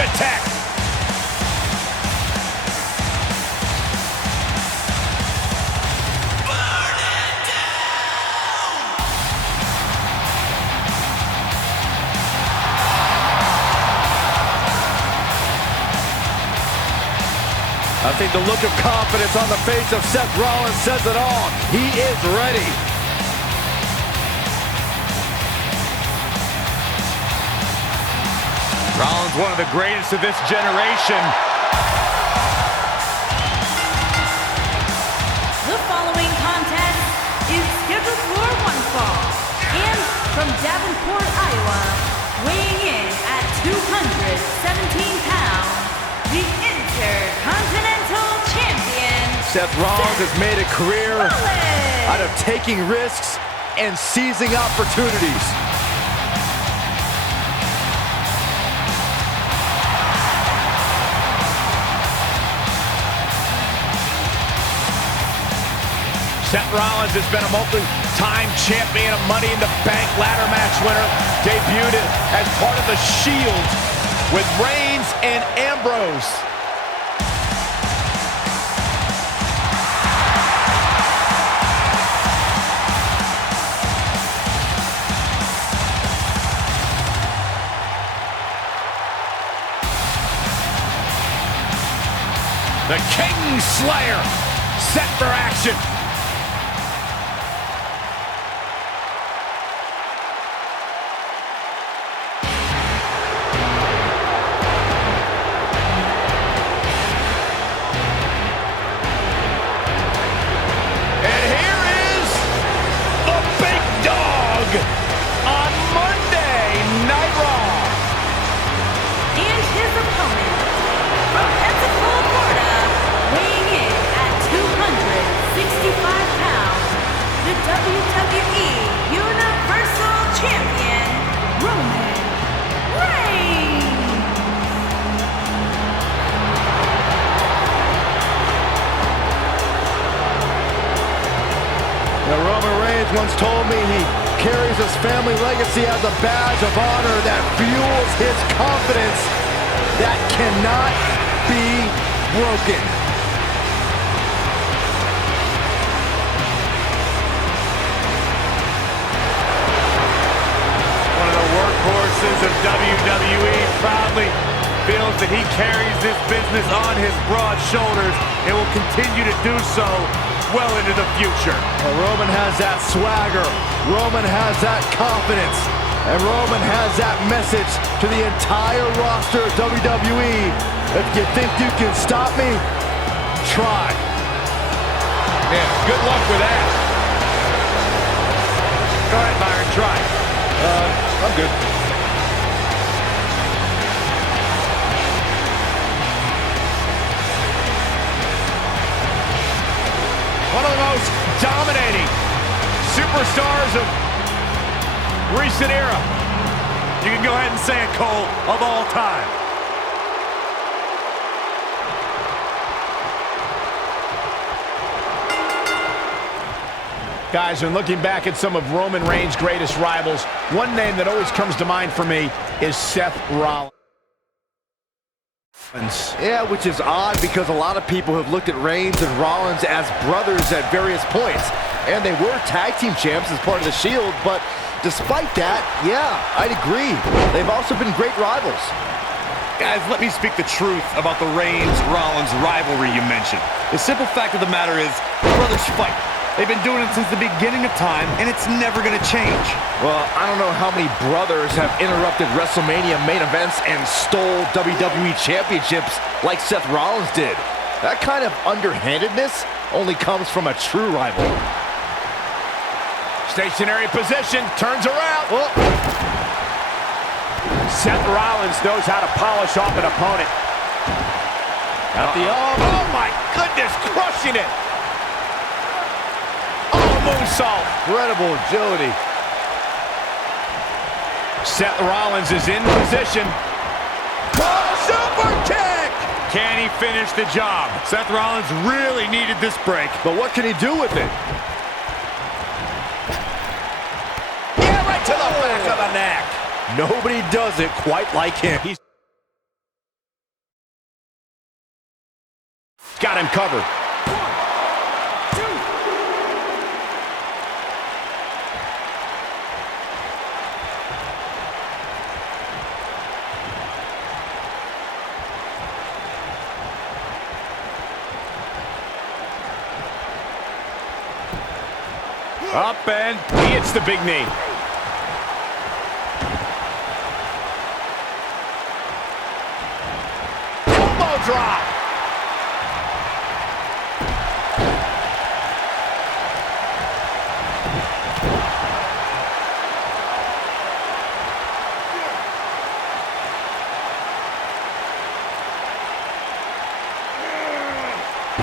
attack. I think the look of confidence on the face of Seth Rollins says it all. He is ready. Rollins, one of the greatest of this generation. The following contest is scheduled for one fall. And from Davenport, Iowa, weighing in at 217 pounds, the Intercontinental Champion, Seth Rollins has made a career Rollins. out of taking risks and seizing opportunities. Seth Rollins has been a multi-time champion, a Money in the Bank ladder match winner, debuted as part of the Shield with Reigns and Ambrose. The King Slayer set for action. On Monday Night Raw. And his opponent, from Pensacola, Florida, weighing in at 265 pounds, the WWE Universal Champion, Roman Reigns. Now, Roman Reigns once told me he carries his family legacy as a badge of honor that fuels his confidence that cannot be broken. One of the workhorses of WWE proudly feels that he carries this business on his broad shoulders and will continue to do so well into the future. Well, Roman has that swagger. Roman has that confidence. And Roman has that message to the entire roster of WWE. If you think you can stop me, try. Yeah, good luck with that. Go ahead, Byron, try. I'm good. One of the most dominating superstars of recent era. You can go ahead and say it, Cole, of all time. Guys, when looking back at some of Roman Reigns' greatest rivals, one name that always comes to mind for me is Seth Rollins. Yeah, which is odd because a lot of people have looked at Reigns and Rollins as brothers at various points. And they were tag team champs as part of the Shield, but despite that, yeah, I'd agree. They've also been great rivals. Guys, let me speak the truth about the Reigns-Rollins rivalry you mentioned. The simple fact of the matter is, brothers fight. They've been doing it since the beginning of time, and it's never going to change. Well, I don't know how many brothers have interrupted WrestleMania main events and stole WWE championships like Seth Rollins did. That kind of underhandedness only comes from a true rival. Stationary position, turns around. Oh. Seth Rollins knows how to polish off an opponent. Got the arm. Oh my goodness, crushing it. Moonsault. Incredible agility. Seth Rollins is in position. Oh, super kick! Can he finish the job? Seth Rollins really needed this break. But what can he do with it? Yeah, right to the back of the neck. Nobody does it quite like him. Got him covered. Up and he hits the big knee. Elbow drop.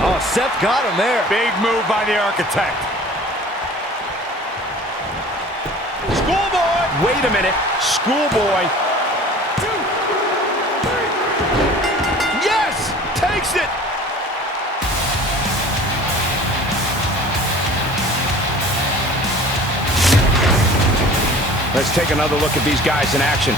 Oh, Seth got him there. Big move by the Architect. Schoolboy! Wait a minute. Schoolboy. 2, 3. Yes! Takes it! Let's take another look at these guys in action.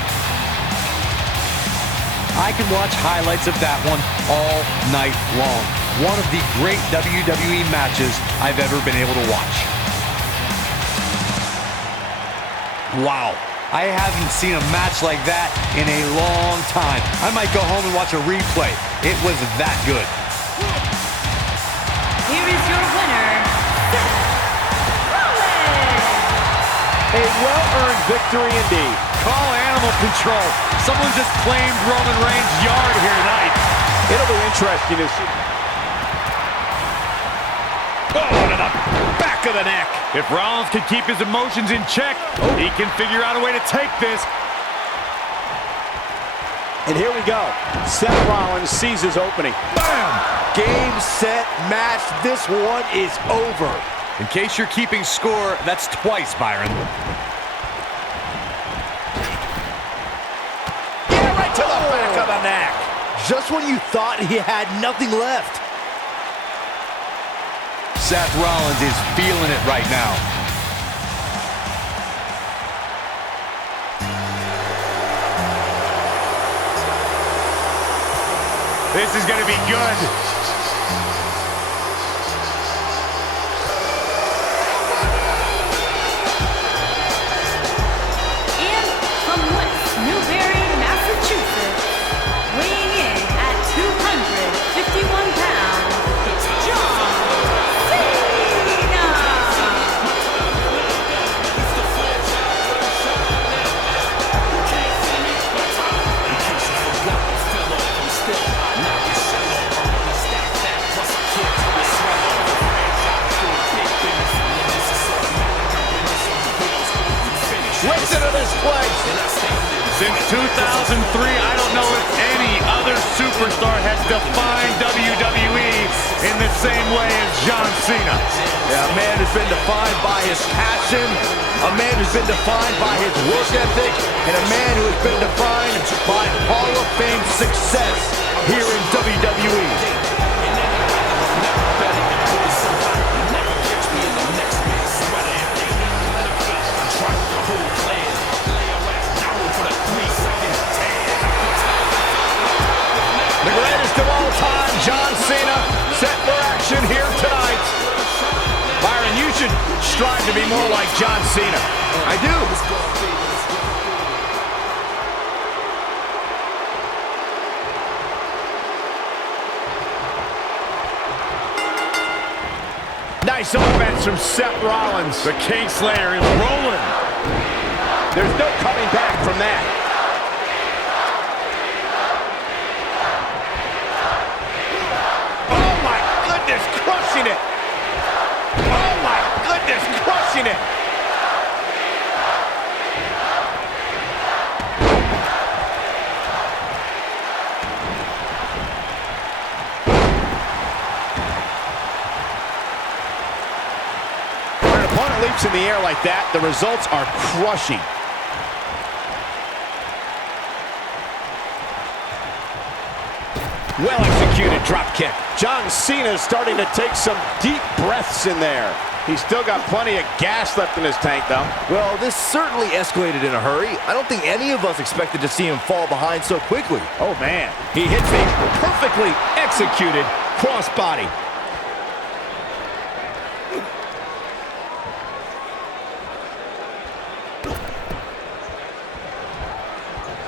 I can watch highlights of that one all night long. One of the great WWE matches I've ever been able to watch. Wow, I haven't seen a match like that in a long time. I might go home and watch a replay. It was that good. Here is your winner, Seth Rollins. A well-earned victory indeed. Call animal control. Someone just claimed Roman Reigns' yard here tonight. It'll be interesting to see. Oh, to the back of the neck. If Rollins can keep his emotions in check, he can figure out a way to take this. And here we go. Seth Rollins sees his opening. Bam! Game, set, match. This one is over. In case you're keeping score, that's twice, Byron. Yeah, right to the back of the neck. Just when you thought he had nothing left. Seth Rollins is feeling it right now. This is going to be good. And from West Newbury, Massachusetts, weighing in at 251 pounds, it's John Cena. Listen to this place. Since 2003, I don't know if any other superstar has defined WWE in the same way as John Cena. Yeah, a man who's been defined by his passion, a man who's been defined by his work ethic, and a man who has been defined by Hall of Fame success here in WWE. The greatest of all time, John Cena, set for action here tonight. Byron, you should strive to be more like John Cena. I do. Nice offense from Seth Rollins. The Kingslayer is rolling. There's no coming back from that. Crushing it. Oh my goodness, crushing it. When an opponent leaps in the air like that, the results are crushing. Well executed drop kick. John Cena is starting to take some deep breaths in there. He's still got plenty of gas left in his tank, though. Well, this certainly escalated in a hurry. I don't think any of us expected to see him fall behind so quickly. Oh, man. He hits a perfectly executed crossbody.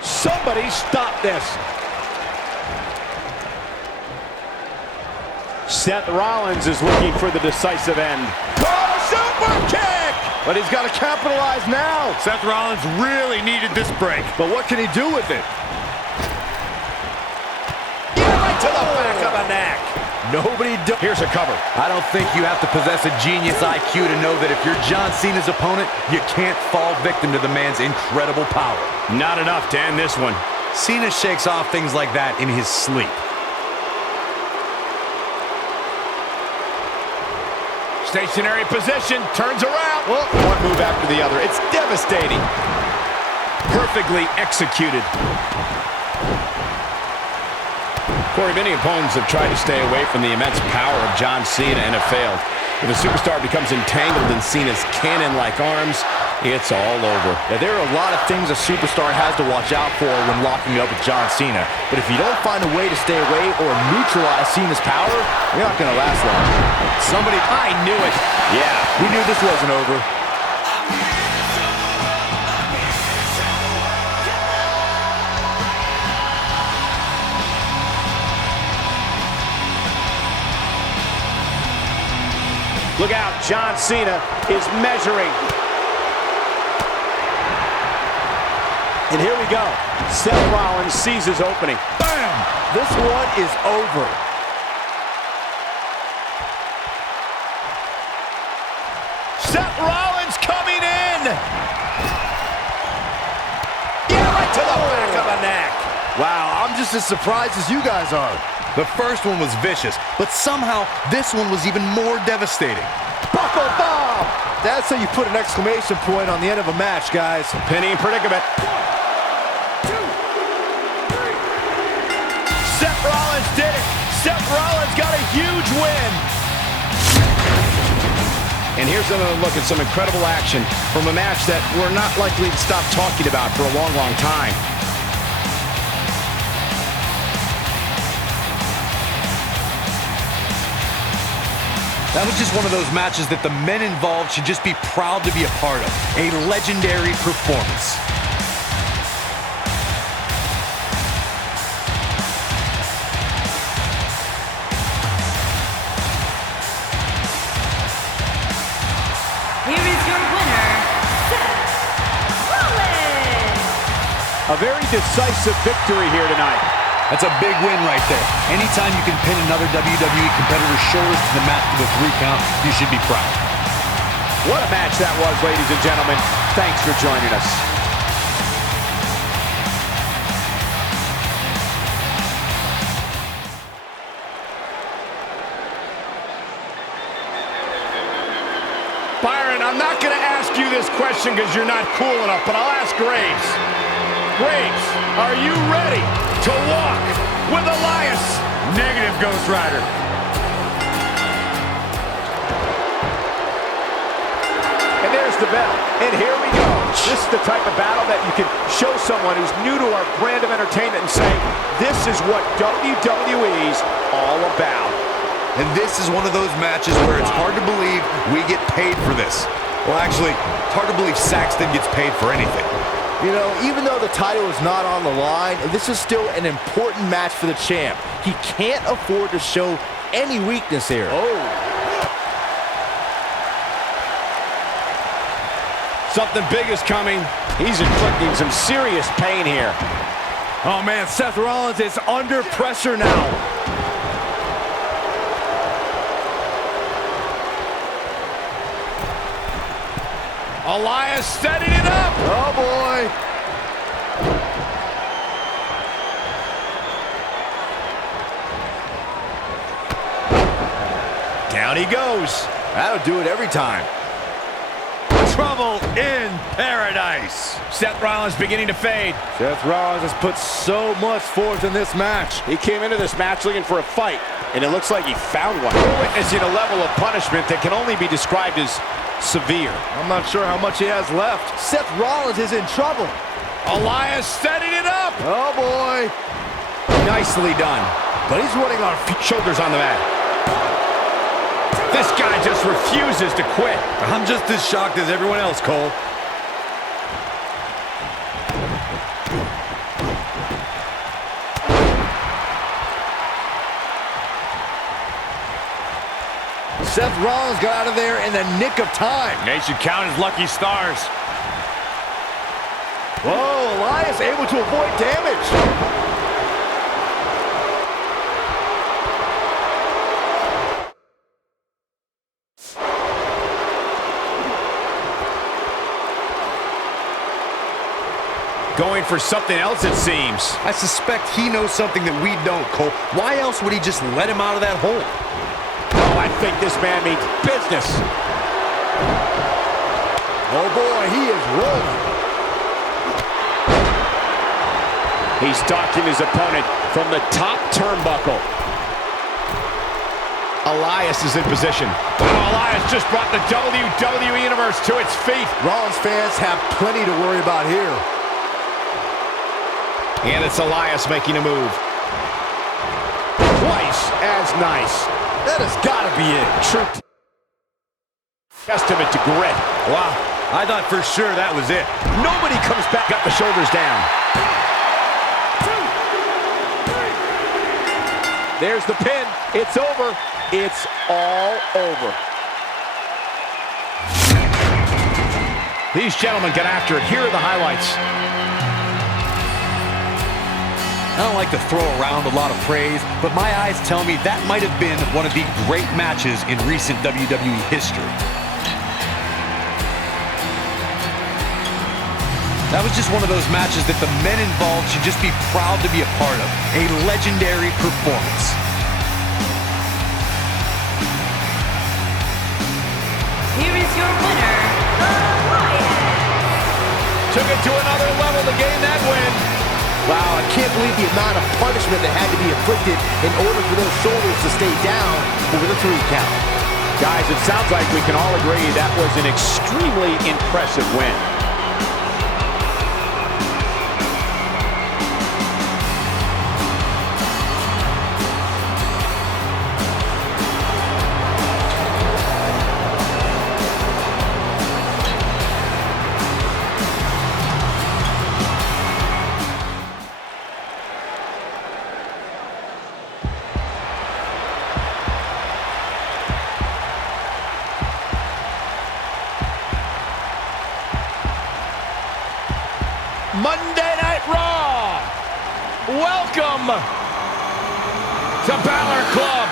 Somebody stop this. Seth Rollins is looking for the decisive end. Oh, super kick! But he's got to capitalize now. Seth Rollins really needed this break. But what can he do with it? Yeah, right to the back of the neck. Nobody do. Here's a cover. I don't think you have to possess a genius IQ to know that if you're John Cena's opponent, you can't fall victim to the man's incredible power. Not enough to end this one. Cena shakes off things like that in his sleep. Stationary position, turns around. Well, one move after the other. It's devastating. Perfectly executed. Corey, many opponents have tried to stay away from the immense power of John Cena and have failed. If a superstar becomes entangled in Cena's cannon-like arms, it's all over. Yeah, there are a lot of things a superstar has to watch out for when locking up with John Cena. But if you don't find a way to stay away or neutralize Cena's power, you're not going to last long. Somebody, I knew it. Yeah, we knew this wasn't over. Look out, John Cena is measuring. And here we go. Seth Rollins sees his opening. Bam! This one is over. Seth Rollins coming in. Yeah, right to the back of the neck. Wow, I'm just as surprised as you guys are. The first one was vicious, but somehow this one was even more devastating. Buckle bomb! That's how you put an exclamation point on the end of a match, guys. Penny in predicament. 1, 2, 3. Seth Rollins did it. Seth Rollins got a huge win. And here's another look at some incredible action from a match that we're not likely to stop talking about for a long, long time. That was just one of those matches that the men involved should just be proud to be a part of. A legendary performance. Here is your winner, Seth Rollins. A very decisive victory here tonight. That's a big win right there. Anytime you can pin another WWE competitor's shoulders to the mat with a 3 count, you should be proud. What a match that was, ladies and gentlemen. Thanks for joining us. Byron, I'm not going to ask you this question because you're not cool enough, but I'll ask Graves. Graves, are you ready to walk with Elias? Negative, Ghost Rider. And there's the bell. And here we go. This is the type of battle that you can show someone who's new to our brand of entertainment and say, this is what WWE's all about. And this is one of those matches where it's hard to believe we get paid for this. Well, actually, it's hard to believe Saxton gets paid for anything. You know, even though the title is not on the line, this is still an important match for the champ. He can't afford to show any weakness here. Oh. Something big is coming. He's inflicting some serious pain here. Oh, man, Seth Rollins is under pressure now. Elias setting it up. Oh, boy. Down he goes. That'll do it every time. Trouble in paradise. Seth Rollins beginning to fade. Seth Rollins has put so much forth in this match. He came into this match looking for a fight, and it looks like he found one. We're witnessing a level of punishment that can only be described as severe. I'm not sure how much he has left. Seth Rollins is in trouble. Elias setting it up. Oh, boy. Nicely done. But he's running on shoulders on the mat. This guy just refuses to quit. I'm just as shocked as everyone else, Cole. Seth Rollins got out of there in the nick of time. They should count his lucky stars. Whoa, Elias able to avoid damage. Going for something else, it seems. I suspect he knows something that we don't, Cole. Why else would he just let him out of that hole? Oh, I think this man means business. Oh boy, he is rolling. He's stalking his opponent from the top turnbuckle. Elias is in position. Oh, Elias just brought the WWE Universe to its feet. Rollins fans have plenty to worry about here. And it's Elias making a move. Twice as nice. That has got to be it. True testament to grit. Wow, I thought for sure that was it. Nobody comes back, got the shoulders down. 2, 3. There's the pin. It's over. It's all over. These gentlemen get after it. Here are the highlights. I don't like to throw around a lot of praise, but my eyes tell me that might have been one of the great matches in recent WWE history. That was just one of those matches that the men involved should just be proud to be a part of. A legendary performance. Here is your winner, Elias. Took it to another level to gain that win. Wow, I can't believe the amount of punishment that had to be inflicted in order for those shoulders to stay down over the 3 count. Guys, it sounds like we can all agree that was an extremely impressive win. Monday Night Raw. Welcome to Balor Club.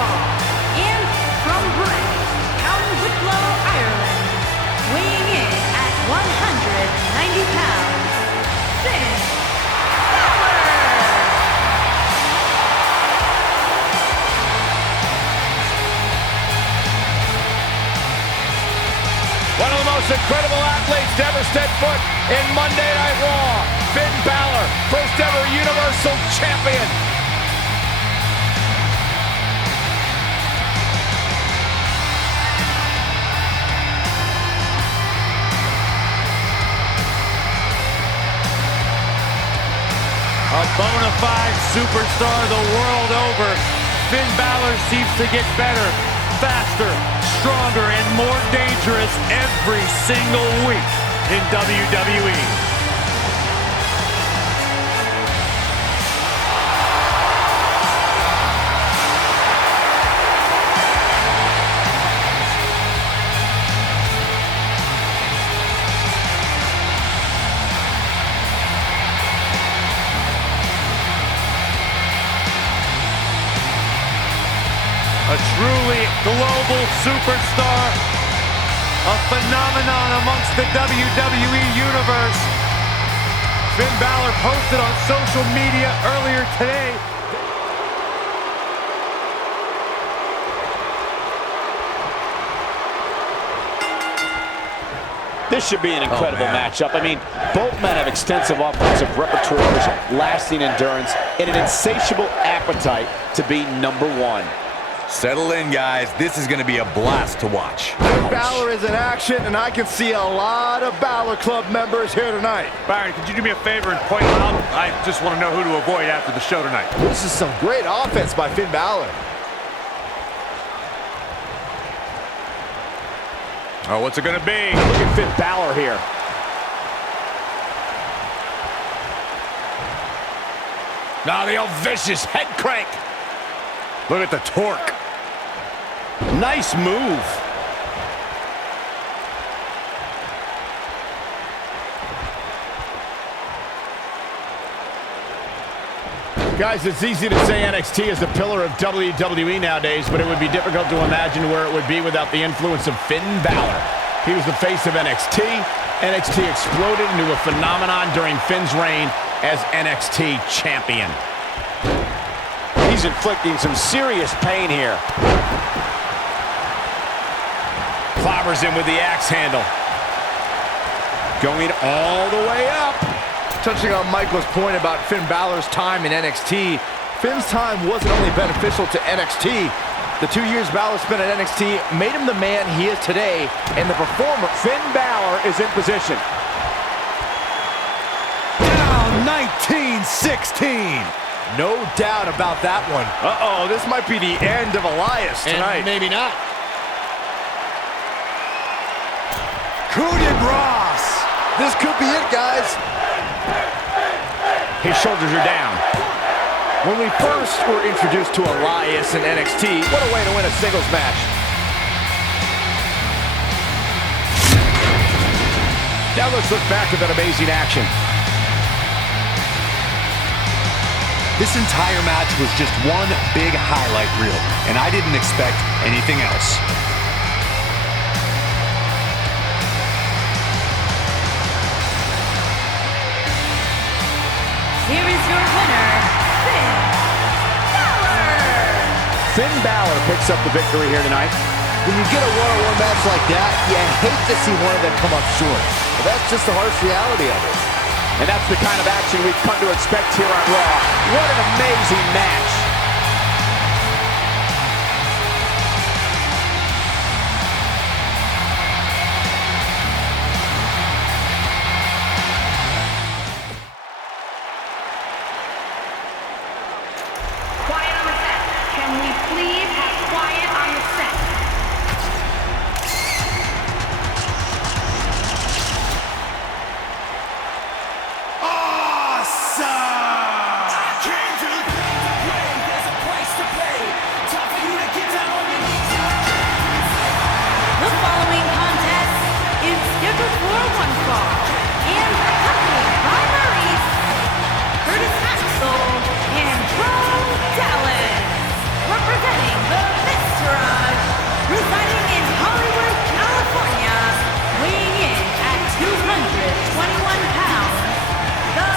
And from Braun, County Wicklow, Ireland, weighing in at 190 pounds, Finn Balor. One of the most incredible athletes to ever step foot in Monday Night Raw, Finn Balor, first ever Universal Champion. A bona fide superstar the world over, Finn Balor seems to get better, faster, stronger, and more dangerous every single week in WWE. truly global superstar, a phenomenon amongst the WWE Universe. Finn Balor posted on social media earlier today. This should be an incredible matchup. I mean, both men have extensive offensive repertoires, lasting endurance, and an insatiable appetite to be #1. Settle in, guys. This is going to be a blast to watch. Balor is in action, and I can see a lot of Balor Club members here tonight. Byron, could you do me a favor and point them out? I just want to know who to avoid after the show tonight. This is some great offense by Finn Balor. Oh, what's it going to be? Look at Finn Balor here. Now the old vicious head crank. Look at the torque. Nice move. Guys, it's easy to say NXT is the pillar of WWE nowadays, but it would be difficult to imagine where it would be without the influence of Finn Balor. He was the face of NXT. NXT exploded into a phenomenon during Finn's reign as NXT champion. He's inflicting some serious pain here. Clobbers him with the axe handle. Going all the way up. Touching on Michael's point about Finn Balor's time in NXT, Finn's time wasn't only beneficial to NXT. The 2 years Balor spent at NXT made him the man he is today, and the performer. Finn Balor is in position. Down 19-16. No doubt about that one. Uh-oh, this might be the end of Elias tonight. And maybe not. Coup de Ross. This could be it, guys. His shoulders are down. When we first were introduced to Elias in NXT, what a way to win a singles match. Now let's look back at that amazing action. This entire match was just one big highlight reel, and I didn't expect anything else. Here is your winner, Finn Balor. Finn Balor picks up the victory here tonight. When you get a one-on-one match like that, you hate to see one of them come up short. But that's just the harsh reality of it. And that's the kind of action we've come to expect here on Raw. What an amazing match. Quiet on the set. Can we please have quiet on the set? The following contest is scheduled for one fall and accompanied by Maurice, Curtis Axel, and Braun representing the Mistrage, residing in Hollywood, California, weighing in at 221 pounds, The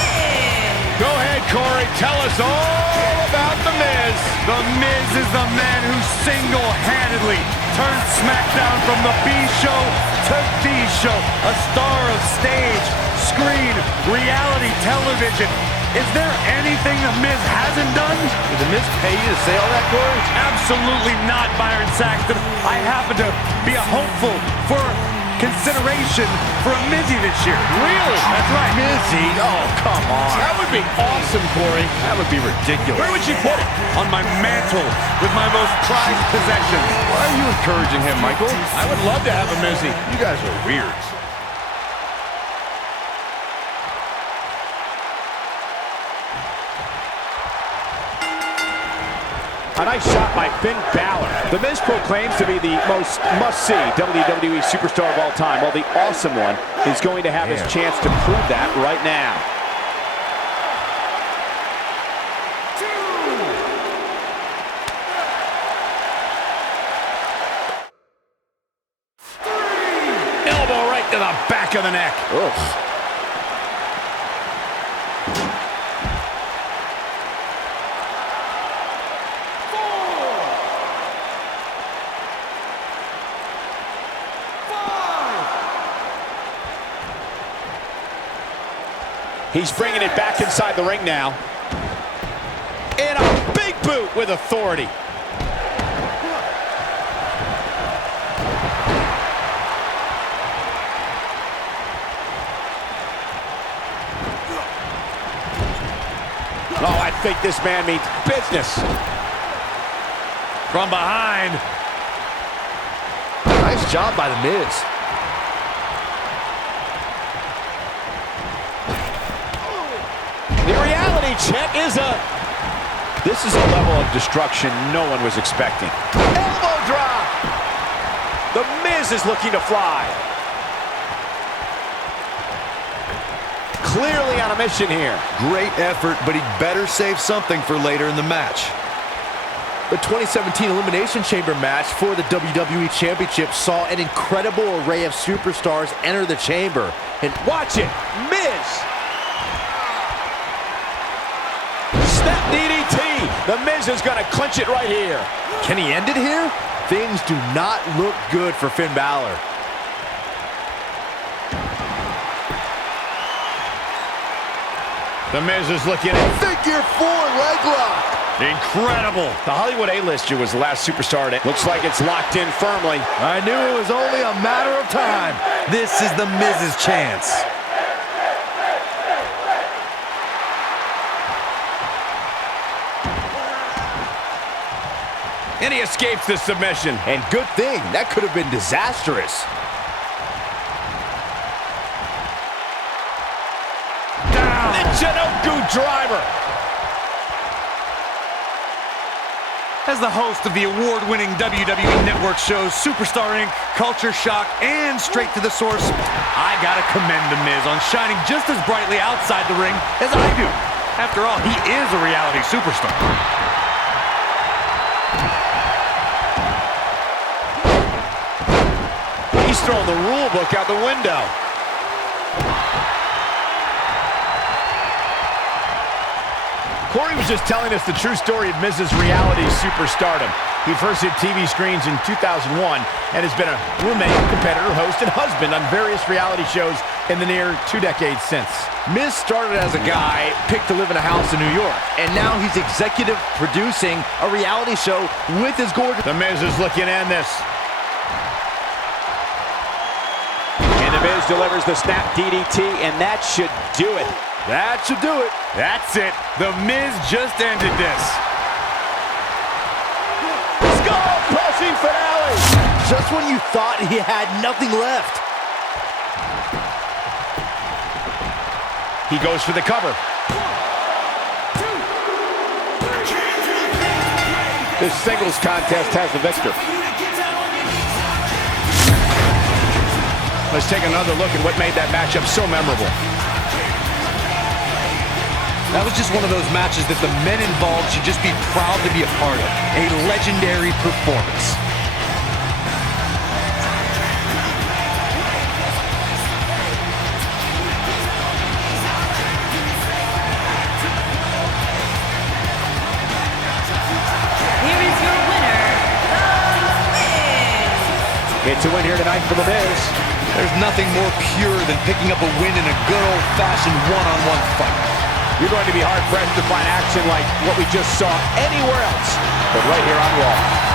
Miz. Go ahead, Corey. Tell us all about The Miz. The Miz is the man who single-handedly turned SmackDown from the B show to the show. A star of stage, screen, reality television. Is there anything The Miz hasn't done? Did The Miz pay you to say all that, Corey? Absolutely not, Byron Saxton. I happen to be a hopeful for consideration for a Mizzy this year. Really? That's right. Mizzy? Oh, come on. That would be awesome, Corey. That would be ridiculous. Where would you put it? On my mantle with my most prized possessions. Why are you encouraging him, Michael? I would love to have a Mizzy. You guys are weird. A nice shot by Finn Balor. The Miz proclaims to be the most must-see WWE superstar of all time, while the Awesome One is going to have his chance to prove that right now. back of the neck. Ugh. He's bringing it back inside the ring now. And a big boot with authority. Oh, I think this man means business. From behind. Nice job by The Miz. The reality check is This is a level of destruction no one was expecting. Elbow drop! The Miz is looking to fly. Clearly on a mission here. Great effort, but he'd better save something for later in the match. The 2017 Elimination Chamber match for the WWE Championship saw an incredible array of superstars enter the chamber. And watch it, Miz! Snap DDT! The Miz is gonna clinch it right here. Can he end it here? Things do not look good for Finn Balor. The Miz is looking at Figure 4 leg lock. Incredible. the Hollywood A-lister was the last superstar to... Looks like it's locked in firmly. I knew it was only a matter of time. This is the Miz's chance. And he escapes the submission. And good thing, that could have been disastrous. The Jinoku driver. As the host of the award-winning WWE Network shows Superstar Inc., Culture Shock, and Straight to the Source, I gotta commend The Miz on shining just as brightly outside the ring as I do. After all, he is a reality superstar. He's throwing the rule book out the window. Corey was just telling us the true story of Miz's reality superstardom. He first hit TV screens in 2001 and has been a roommate, competitor, host, and husband on various reality shows in the near 2 decades since. Miz started as a guy picked to live in a house in New York, and now he's executive producing a reality show with his gorgeous... The Miz is looking at this. And The Miz delivers the snap DDT, and that should do it. That should do it. That's it. The Miz just ended this. Skull-crushing finale! Just when you thought he had nothing left. He goes for the cover. This singles contest has the victor. Let's take another look at what made that matchup so memorable. That was just one of those matches that the men involved should just be proud to be a part of. A legendary performance. Here is your winner, The Miz. It's a win here tonight for The Miz. There's nothing more pure than picking up a win in a good old-fashioned one-on-one fight. You're going to be hard-pressed to find action like what we just saw anywhere else, but right here on Raw.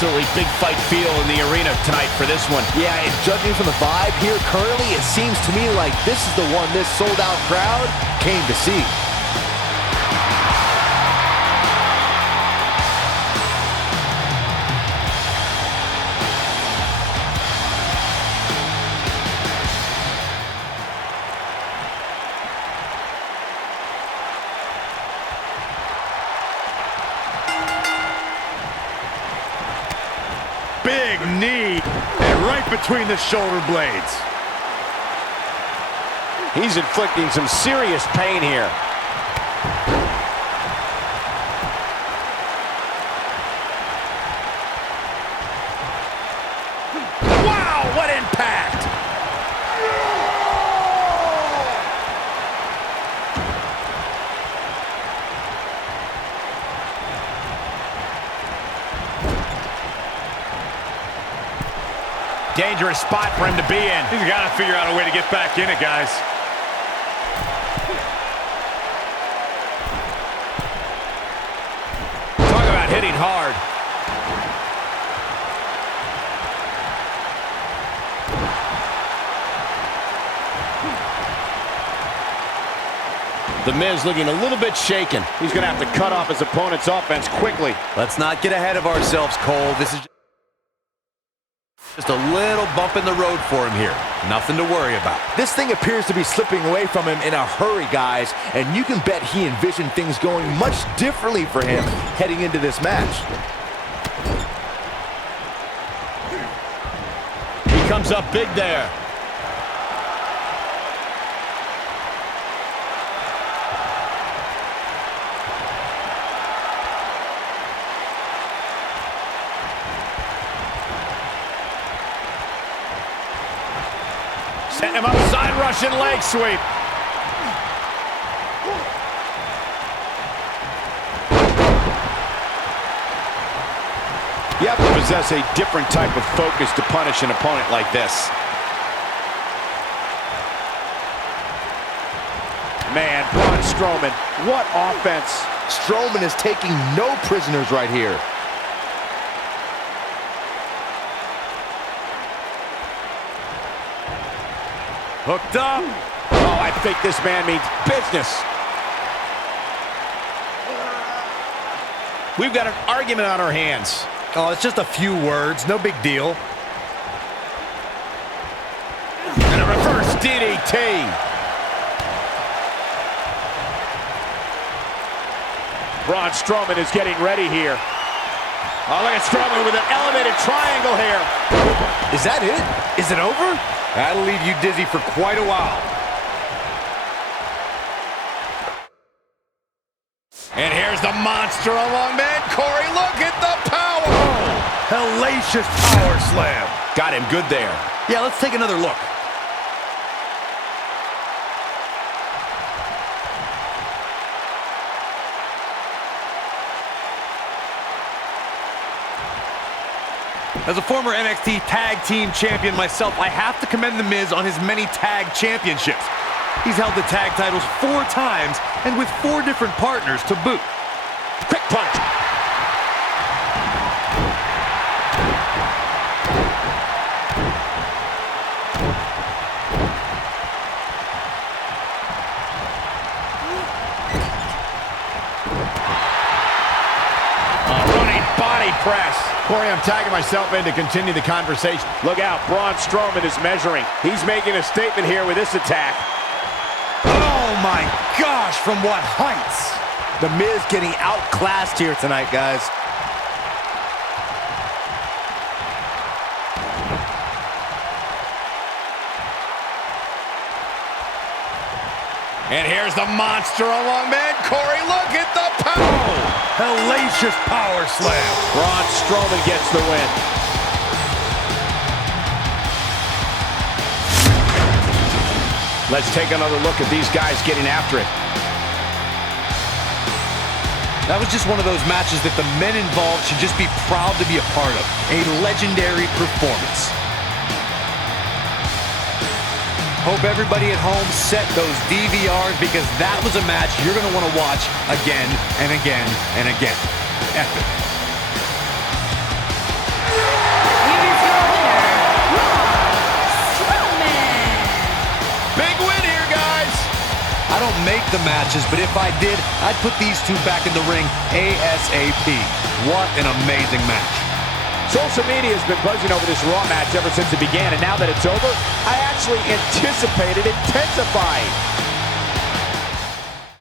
absolutely big fight feel in the arena tonight for this one. Yeah, and judging from the vibe here currently, it seems to me like this is the one this sold-out crowd came to see. Big knee, and right between the shoulder blades. He's inflicting some serious pain here. Wow, what impact! Dangerous spot for him to be in. He's got to figure out a way to get back in it, guys. Talk about hitting hard. The Miz looking a little bit shaken. He's going to have to cut off his opponent's offense quickly. Let's not get ahead of ourselves, Cole. This is just a little bump in the road for him here. Nothing to worry about. This thing appears to be slipping away from him in a hurry, guys, and you can bet he envisioned things going much differently for him heading into this match. He comes up big there. Setting him up, side Russian leg sweep. You have to possess a different type of focus to punish an opponent like this. Man, Braun Strowman, what offense. Strowman is taking no prisoners right here. Hooked up. Oh, I think this man means business. We've got an argument on our hands. Oh, it's just a few words. No big deal. And a reverse DDT. Braun Strowman is getting ready here. Oh, look at Strowman with an elevated triangle here. Is that it? Is it over? That'll leave you dizzy for quite a while. And here's the monster along man. Corey, look at the power. Oh, hellacious power slam. Got him good there. Yeah, let's take another look. As a former NXT Tag Team Champion myself, I have to commend The Miz on his many tag championships. He's held the tag titles 4 times and with 4 different partners to boot. Quick punch. Running body press. Corey, I'm tagging myself in to continue the conversation. Look out, Braun Strowman is measuring. He's making a statement here with this attack. Oh my gosh, from what heights? The Miz getting outclassed here tonight, guys. And here's the monster along man. Corey, look at the power. Oh, hellacious power slam. Braun Strowman gets the win. Let's take another look at these guys getting after it. That was just one of those matches that the men involved should just be proud to be a part of. A legendary performance. Hope everybody at home set those DVRs because that was a match you're going to want to watch again and again and again. Epic. don't make the matches, but if I did, I'd put these two back in the ring ASAP. What an amazing match. Social media has been buzzing over this Raw match ever since it began, and now that it's over, I actually anticipate it intensifying.